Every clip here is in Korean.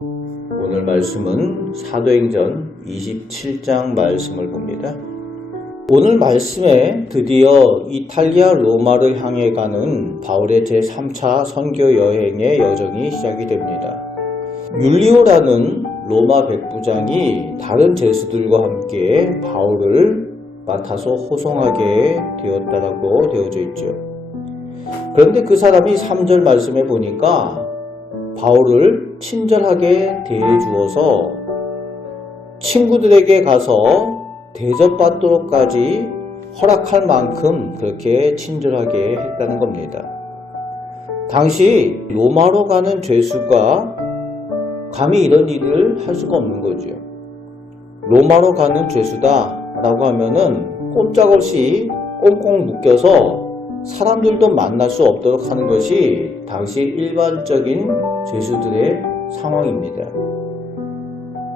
오늘 말씀은 사도행전 27장 말씀을 봅니다. 오늘 말씀에 드디어 이탈리아 로마를 향해 가는 바울의 제3차 선교 여행의 여정이 시작이 됩니다. 율리오라는 로마 백부장이 다른 제수들과 함께 바울을 맡아서 호송하게 되었다라고 되어져 있죠. 그런데 그 사람이 3절 말씀에 보니까 바울을 친절하게 대해주어서 친구들에게 가서 대접받도록까지 허락할 만큼 그렇게 친절하게 했다는 겁니다. 당시 로마로 가는 죄수가 감히 이런 일을 할 수가 없는 거죠. 로마로 가는 죄수다 라고 하면은 꼼짝없이 꽁꽁 묶여서 사람들도 만날 수 없도록 하는 것이 당시 일반적인 죄수들의 상황입니다.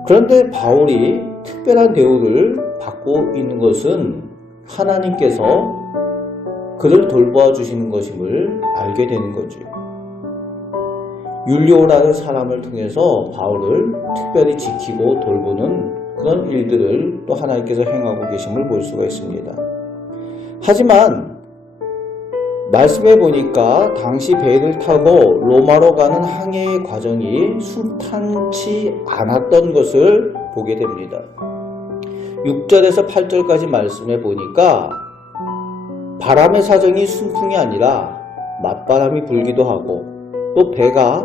그런데 바울이 특별한 대우를 받고 있는 것은 하나님께서 그를 돌보아 주시는 것임을 알게 되는 거죠. 율리오라는 사람을 통해서 바울을 특별히 지키고 돌보는 그런 일들을 또 하나님께서 행하고 계심을 볼 수가 있습니다. 하지만 말씀해 보니까 당시 배를 타고 로마로 가는 항해의 과정이 순탄치 않았던 것을 보게 됩니다. 6절에서 8절까지 말씀해 보니까 바람의 사정이 순풍이 아니라 맞바람이 불기도 하고 또 배가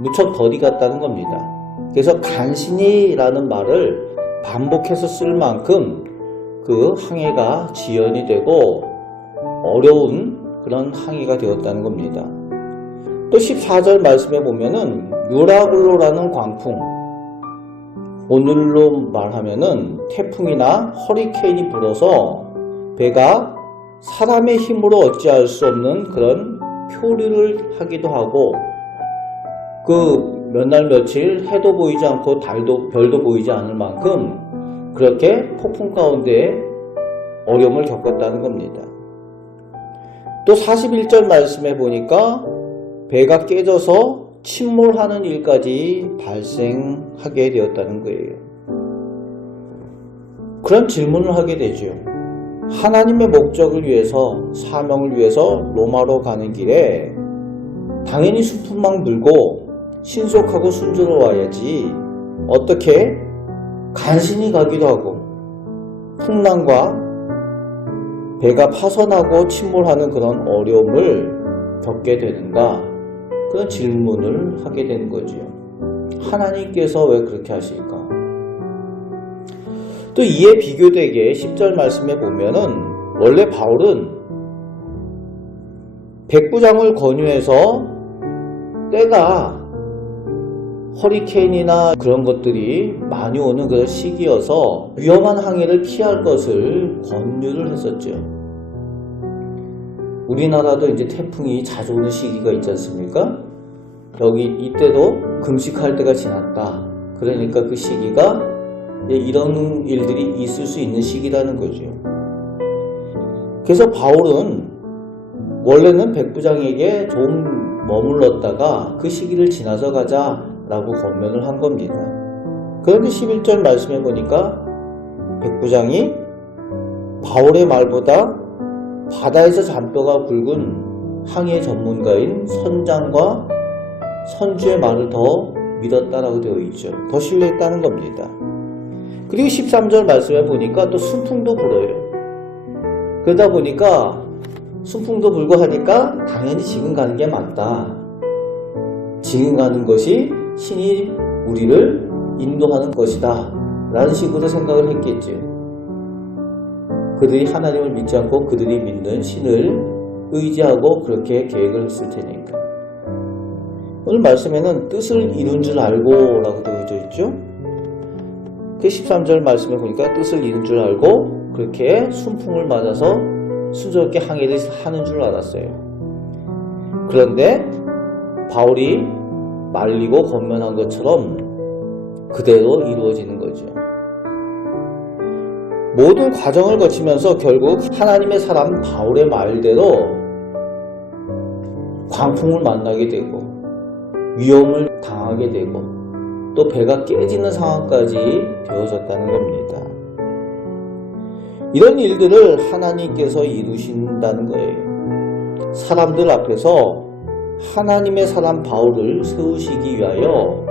무척 더디 갔다는 겁니다. 그래서 간신히라는 말을 반복해서 쓸 만큼 그 항해가 지연이 되고 어려운 그런 항해가 되었다는 겁니다. 또 14절 말씀에 보면은 유라굴로라는 광풍, 오늘로 말하면은 태풍이나 허리케인이 불어서 배가 사람의 힘으로 어찌할 수 없는 그런 표류를 하기도 하고 그 몇 날 며칠 해도 보이지 않고 별도 보이지 않을 만큼 그렇게 폭풍 가운데 어려움을 겪었다는 겁니다. 또 41절 말씀에 보니까 배가 깨져서 침몰하는 일까지 발생하게 되었다는 거예요. 그런 질문을 하게 되죠. 하나님의 목적을 위해서, 사명을 위해서 로마로 가는 길에 당연히 순풍만 불고 신속하고 순조로워야지 어떻게 간신히 가기도 하고 풍랑과 배가 파손하고 침몰하는 그런 어려움을 겪게 되는가? 그런 질문을 하게 되는 거죠. 하나님께서 왜 그렇게 하실까? 또 이에 비교되게 10절 말씀에 보면은 원래 바울은 백부장을 권유해서 때가 허리케인이나 그런 것들이 많이 오는 그런 시기여서 위험한 항해를 피할 것을 권유를 했었죠. 우리나라도 이제 태풍이 자주 오는 시기가 있지 않습니까? 이때도 금식할 때가 지났다. 그러니까 그 시기가 이런 일들이 있을 수 있는 시기라는 거죠. 그래서 바울은 원래는 백부장에게 좀 머물렀다가 그 시기를 지나서 가자라고 권면을 한 겁니다. 그런데 11절 말씀해 보니까 백부장이 바울의 말보다 바다에서 잔뼈가 굵은 항해 전문가인 선장과 선주의 말을 더 믿었다라고 되어 있죠. 더 신뢰했다는 겁니다. 그리고 13절 말씀에 보니까 또 순풍도 불어요. 그러다 보니까 순풍도 불고 하니까 당연히 지금 가는 게 맞다. 지금 가는 것이 신이 우리를 인도하는 것이다 라는 식으로 생각을 했겠지. 그들이 하나님을 믿지 않고 그들이 믿는 신을 의지하고 그렇게 계획을 했을 테니까. 오늘 말씀에는 뜻을 이룬 줄 알고 라고 되어져 있죠. 그 13절 말씀에 보니까 뜻을 이룬 줄 알고 그렇게 순풍을 맞아서 순조롭게 항해를 하는 줄 알았어요. 그런데 바울이 말리고 권면한 것처럼 그대로 이루어지는 거죠. 모든 과정을 거치면서 결국 하나님의 사람 바울의 말대로 광풍을 만나게 되고 위험을 당하게 되고 또 배가 깨지는 상황까지 되어졌다는 겁니다. 이런 일들을 하나님께서 이루신다는 거예요. 사람들 앞에서 하나님의 사람 바울을 세우시기 위하여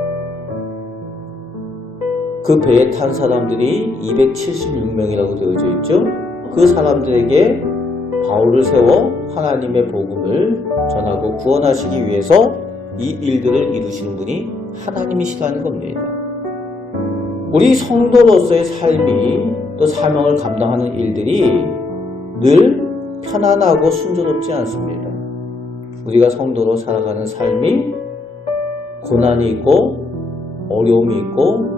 그 배에 탄 사람들이 276명이라고 되어져 있죠. 그 사람들에게 바울을 세워 하나님의 복음을 전하고 구원하시기 위해서 이 일들을 이루시는 분이 하나님이시라는 겁니다. 우리 성도로서의 삶이 또 사명을 감당하는 일들이 늘 편안하고 순조롭지 않습니다. 우리가 성도로 살아가는 삶이 고난이 있고 어려움이 있고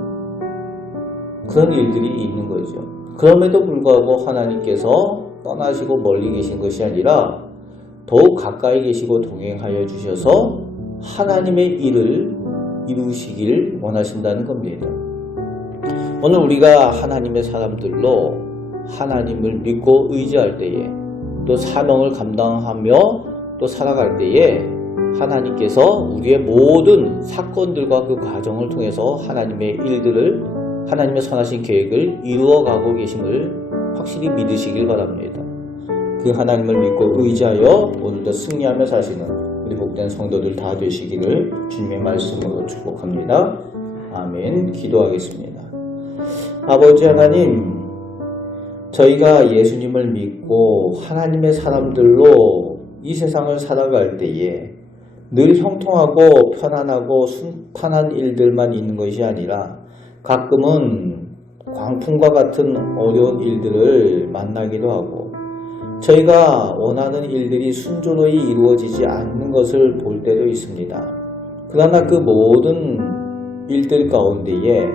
그런 일들이 있는 거죠. 그럼에도 불구하고 하나님께서 떠나시고 멀리 계신 것이 아니라 더욱 가까이 계시고 동행하여 주셔서 하나님의 일을 이루시길 원하신다는 겁니다. 오늘 우리가 하나님의 사람들로 하나님을 믿고 의지할 때에 또 사명을 감당하며 또 살아갈 때에 하나님께서 우리의 모든 사건들과 그 과정을 통해서 하나님의 일들을 하나님의 선하신 계획을 이루어가고 계심을 확실히 믿으시길 바랍니다. 그 하나님을 믿고 의지하여 오늘도 승리하며 사시는 우리 복된 성도들 다 되시기를 주님의 말씀으로 축복합니다. 아멘. 기도하겠습니다. 아버지 하나님, 저희가 예수님을 믿고 하나님의 사람들로 이 세상을 살아갈 때에 늘 형통하고 편안하고 순탄한 일들만 있는 것이 아니라 가끔은 광풍과 같은 어려운 일들을 만나기도 하고 저희가 원하는 일들이 순조로이 이루어지지 않는 것을 볼 때도 있습니다. 그러나 그 모든 일들 가운데에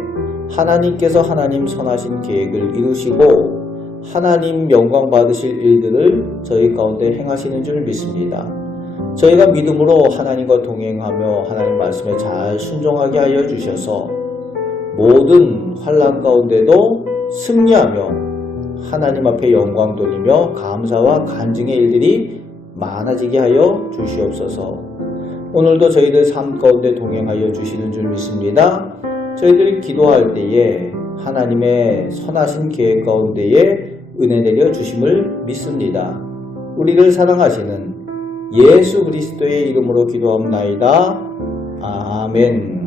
하나님께서 하나님 선하신 계획을 이루시고 하나님 영광 받으실 일들을 저희 가운데 행하시는 줄 믿습니다. 저희가 믿음으로 하나님과 동행하며 하나님 말씀에 잘 순종하게 하여 주셔서 모든 환난 가운데도 승리하며 하나님 앞에 영광 돌리며 감사와 간증의 일들이 많아지게 하여 주시옵소서. 오늘도 저희들 삶 가운데 동행하여 주시는 줄 믿습니다. 저희들이 기도할 때에 하나님의 선하신 계획 가운데에 은혜 내려 주심을 믿습니다. 우리를 사랑하시는 예수 그리스도의 이름으로 기도합나이다. 아멘.